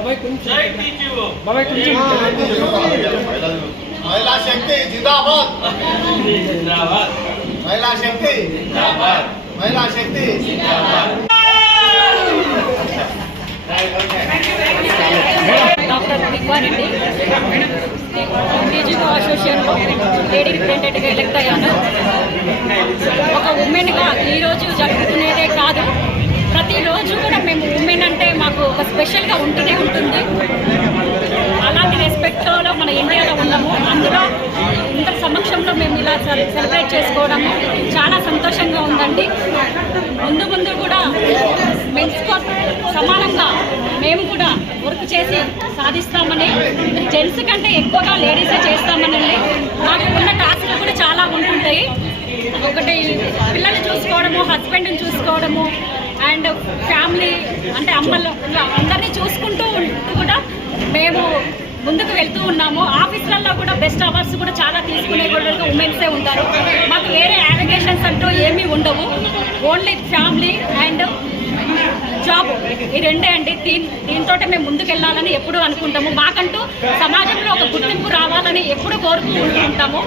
బాబాయ్ కొంచెం బాబాయ్ కొంచెం మహిళా శక్తి జిందాబాద్. జిందాబాద్. మహిళా శక్తి జిందాబాద్. మహిళా శక్తి డాక్టర్ విద్వారెడ్డి టీజీఓ అసోసియేషన్లో లేడీ రిప్రజెంటేటివ్గా ఎలెక్ట్ అయ్యాను ఒక ఉమెన్గా ఈరోజు జరుపుకునేదే కాదు. ప్రతిరోజు కూడా మేము ఉమెన్ ఒక స్పెషల్గా ఉంటూనే ఉంటుంది. అలాంటి రెస్పెక్ట్లో మన ఇండియాలో ఉన్నాము. అందులో అందరి సమక్షంలో మేము ఇలా సెలబ్రేట్ చేసుకోవడము చాలా సంతోషంగా ఉందండి. ముందు ముందు కూడా మెన్స్తో సమానంగా మేము కూడా వర్క్ చేసి సాధిస్తామని జెంట్స్ కంటే ఎక్కువగా లేడీసే చేస్తామని మాకు ఉన్న టాస్క్లు కూడా చాలా ఉంటుంటాయి. ఒకటి పిల్లల్ని చూసుకోవడము హస్బెండ్ని చూసుకోవడము అండ్ ఫ్యామిలీ అంటే అమ్మలు ఇలా అందరినీ చూసుకుంటూ ఉంటూ కూడా మేము ముందుకు వెళ్తూ ఉన్నాము. ఆఫీసులలో కూడా బెస్ట్ అవార్డ్స్ కూడా చాలా తీసుకునే కూడా ఉమెన్సే ఉంటారు. మాకు వేరే అలిగేషన్స్ అంటూ ఏమీ ఉండవు. ఓన్లీ ఫ్యామిలీ అండ్ జాబ్ ఈ రెండే అండి. దీని దీంతో మేము ముందుకు వెళ్ళాలని ఎప్పుడూ అనుకుంటాము. మాకంటూ సమాజంలో ఒక గుర్తింపు రావాలని ఎప్పుడు కోరుకుంటూ ఉంటాము.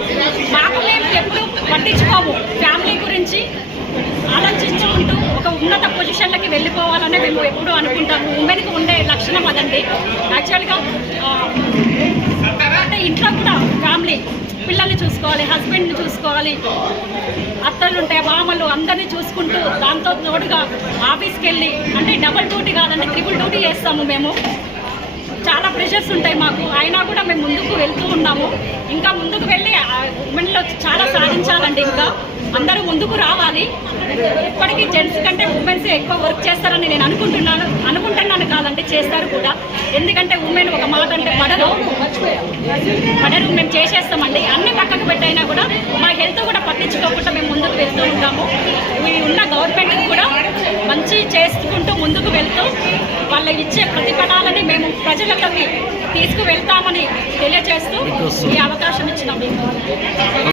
మాకు మేము ఎప్పుడు పట్టించుకోము. ఫ్యామిలీ గురించి ఆలోచించుకుంటూ పొజిషన్లకి వెళ్ళిపోవాలని మేము ఎప్పుడూ అనుకుంటాము. ఉమెన్కి ఉండే లక్షణం అదండి. యాక్చువల్గా అంటే ఇంట్లో కూడా ఫ్యామిలీ పిల్లల్ని చూసుకోవాలి హస్బెండ్ని చూసుకోవాలి అత్తలు ఉంటాయి మామలు అందరినీ చూసుకుంటూ దాంతో తోడుగా ఆఫీస్కి వెళ్ళి అంటే డబుల్ డ్యూటీ కాదండి ట్రిపుల్ డ్యూటీ చేస్తాము మేము. చాలా ప్రెషర్స్ ఉంటాయి మాకు. అయినా కూడా మేము ముందుకు వెళ్తూ ఉన్నాము. ఇంకా ముందుకు వెళ్ళి ఉమెన్లో చాలా సాధించాలండి ఇంకా. అందరూ ముందుకు రావాలి. ఇప్పటికీ జెంట్స్ కంటే ఉమెన్స్ ఎక్కువ వర్క్ చేస్తారని నేను అనుకుంటున్నాను అనుకుంటున్నాను కాదండి చేస్తారు కూడా. ఎందుకంటే ఉమెన్ ఒక మాట అంటే పడరు పడరు మేము చేసేస్తామండి. అన్ని పక్కకు పెట్టైనా కూడా మా హెల్త్ కూడా పట్టించుకోకుండా మేము ముందుకు వెళ్తూ ఉంటాము. ఈ ఉన్న గవర్నమెంట్ కూడా మంచి చేసుకుంటూ ముందుకు వెళ్తూ వాళ్ళ ఇచ్చే ప్రతిఫలాలని మేము ప్రజలలోకి తీసుకువెళ్తామని తెలియజేస్తూ ఈ అవకాశం ఇచ్చినాము